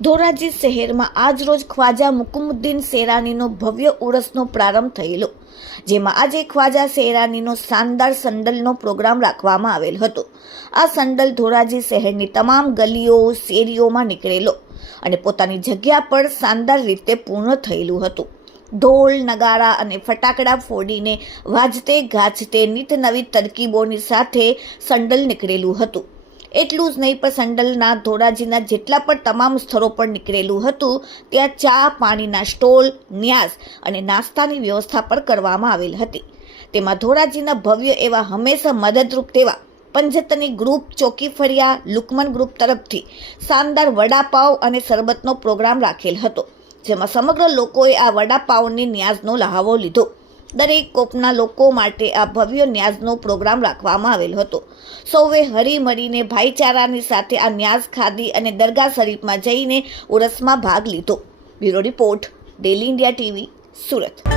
ધોરાજી શહેરમાં આજરોજ ખ્વાજા મુકુમુદ્દીન શેરાનીનો ભવ્ય ઉરસનો પ્રારંભ થયેલો, જેમાં આજે ખ્વાજા શેરાનીનો શાનદાર સંડલનો પ્રોગ્રામ રાખવામાં આવેલ હતો. આ સંડલ ધોરાજી શહેરની તમામ ગલીઓ, શેરીઓમાં નીકળેલો અને પોતાની જગ્યા પર શાનદાર રીતે પૂર્ણ થયેલું હતું. ઢોલ, નગારા અને ફટાકડા ફોડીને વાજતે ગાજતે નિત નવી તરકીબોની સાથે સંડલ નીકળેલું હતું. એટલું જ નહીં, પણ સંડલના ધોરાજીના જેટલા પણ તમામ સ્થળો પર નીકળેલું હતું, ત્યાં ચા, પાણીના સ્ટોલ, ન્યાસ અને નાસ્તાની વ્યવસ્થા પણ કરવામાં આવેલ હતી. તેમાં ધોરાજીના ભવ્ય એવા હંમેશા મદદરૂપ તેવા પંજતની ગ્રુપ ચોકી ફળિયા, લુકમન ગ્રુપ તરફથી શાનદાર વડાપાવ અને શરબતનો પ્રોગ્રામ રાખેલ હતો, જેમાં સમગ્ર લોકોએ આ વડાપાવની ન્યાઝનો લહાવો લીધો. દરેક કોપના લોકો માટે આ ભવ્ય ન્યાઝનો પ્રોગ્રામ રાખવામાં આવેલ હતો. સૌએ હળી મળીને ભાઈચારાની સાથે આ ન્યાઝ ખાધી અને દરગાહ શરીફમાં જઈને ઉરસમાં ભાગ લીધો. Bureau report, daily India TV, Surat.